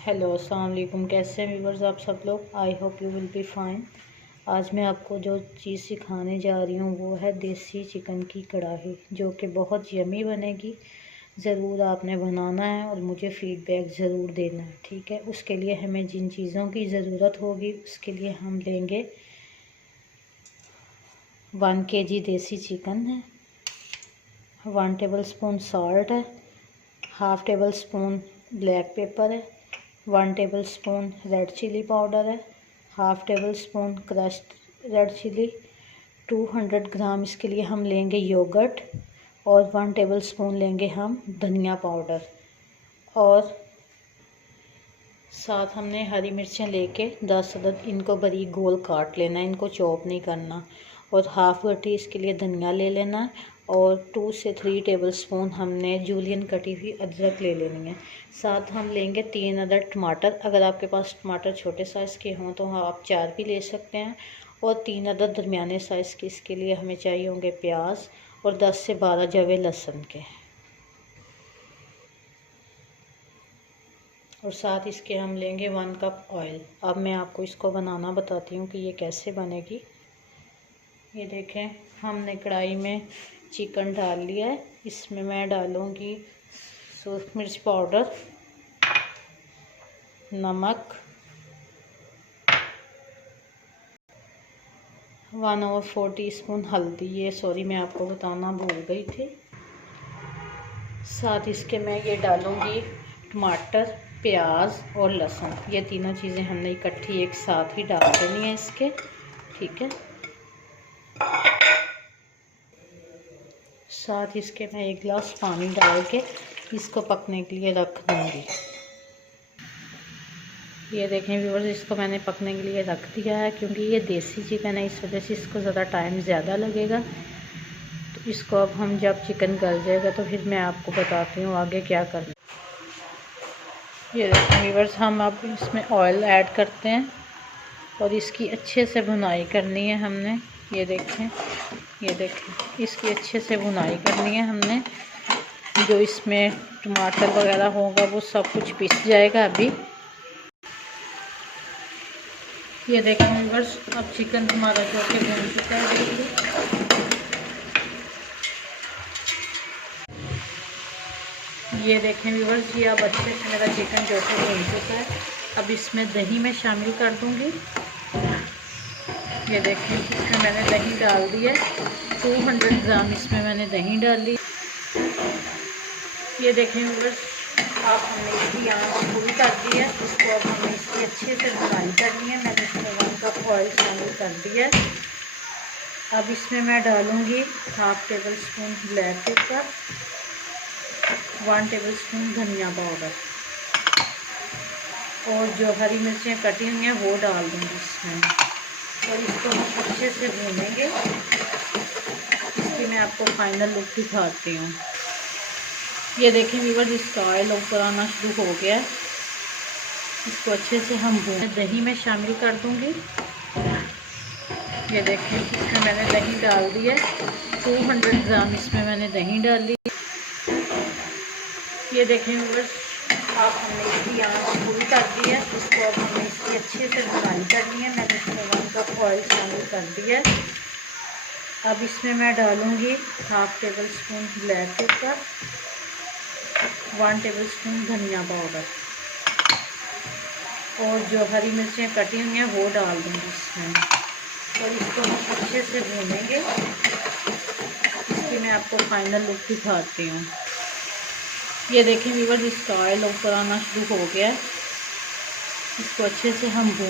Hello अस्सलाम वालेकुम। कैसे हैं व्यूवर्स आप सब लोग? I hope you will be fine. आज मैं आपको जो चीज़ सिखाने जा रही हूँ वो है देसी चिकन की कढ़ाई, जो कि बहुत यमी बनेगी। ज़रूर आपने बनाना है और मुझे फ़ीडबैक ज़रूर देना है, ठीक है। उसके लिए हमें जिन चीज़ों की ज़रूरत होगी उसके लिए हम लेंगे 1 kg देसी चिकन है, 1 टेबलस्पून साल्ट है, half table spoon black pepper है, 1 टेबलस्पून रेड चिली पाउडर है, half table spoon crushed red chilli, 200 gram इसके लिए हम लेंगे योगर्ट और 1 टेबलस्पून लेंगे हम धनिया पाउडर। और साथ हमने हरी मिर्चें लेके 10 अदद इनको बारीक गोल काट लेना है, इनको चॉप नहीं करना। और हाफ़ गट्टी इसके लिए धनिया ले लेना है और 2 से 3 टेबलस्पून हमने जूलियन कटी हुई अदरक ले लेनी है। साथ हम लेंगे 3 अदद टमाटर। अगर आपके पास टमाटर छोटे साइज़ के हों तो आप 4 भी ले सकते हैं। और 3 अदद दरमियाने साइज़ के इसके लिए हमें चाहिए होंगे प्याज और 10 से 12 जवे लहसुन के। और साथ इसके हम लेंगे 1 कप ऑयल। अब मैं आपको इसको बनाना बताती हूँ कि ये कैसे बनेगी। ये देखें, हमने कढ़ाई में चिकन डाल लिया है। इसमें मैं डालूँगी सूरख मिर्च पाउडर, नमक, 1/4 टीस्पून हल्दी। ये सॉरी मैं आपको बताना भूल गई थी। साथ इसके मैं ये डालूँगी टमाटर, प्याज और लहसुन। ये तीनों चीज़ें हमने इकट्ठी एक साथ ही डाल देनी है इसके, ठीक है। साथ इसके मैं 1 गिलास पानी डाल के इसको पकने के लिए रख दूँगी। ये देखें व्यूअर्स, इसको मैंने पकने के लिए रख दिया है क्योंकि ये देसी चिकन है, इस वजह से इसको ज़्यादा टाइम ज़्यादा लगेगा। तो इसको अब हम जब चिकन गल जाएगा तो फिर मैं आपको बताती हूँ आगे क्या करना। ये देखें व्यूअर्स, हम अब इसमें ऑयल ऐड करते हैं और इसकी अच्छे से भुनाई करनी है हमने। ये देखें इसकी अच्छे से भुनाई करनी है हमने। जो इसमें टमाटर वगैरह होगा वो सब कुछ पिस जाएगा अभी। ये देखें व्यूअर्स, अब चिकन हमारा जो कि भून चुका है। देखिए ये देखें व्यूअर्स, ये अब अच्छे से मेरा चिकन जो कि भून चुका है। अब इसमें दही मैं शामिल कर दूंगी। ये देखें, इसमें मैंने दही डाल दी है, 200 ग्राम इसमें मैंने दही डाल दी। ये देखें व्यूअर्स, अब हमने इसकी आंच फुल कर दी है। इसको अब हमें इसकी अच्छे से भुनाई करनी है। मैंने इसमें 1 कप ऑयल शामिल कर दिया है। अब इसमें मैं डालूँगी half table spoon black paper, 1 tablespoon धनिया पाउडर और जो हरी मिर्चें कटी हुई हैं वो डाल दूँगी इसमें। और इसको हम अच्छे से भूनेंगे। इसकी मैं आपको फाइनल लुक दिखाती हूँ। ये देखें व्यूअर्स, इसका ऑयल ऊपर आना शुरू हो गया है। इसको अच्छे से हम भून, दही में शामिल कर दूँगी। ये देखें, इसमें मैंने दही डाल दी है, 200 ग्राम इसमें मैंने दही डाली। ये देखें व्यूअर्स, अब हमने इसकी आंच फुल कर दी है। इसको अब हमें इसकी अच्छे से भुनाई करनी है। मैंने इसमें 1 कप ऑयल शामिल कर दिया है। अब इसमें मैं डालूँगी half table spoon black paper, 1 tablespoon धनिया पाउडर और जो हरी मिर्चें कटी हुई हैं वो डाल दूँगी इसमें। और इसको हम अच्छे से भूनेंगे। इसकी मैं आपको फाइनल लुक दिखाती हूँ। ये देखें व्यूअर्स, इसका ऑयल ऊपर आना शुरू हो गया है। इसको अच्छे से हम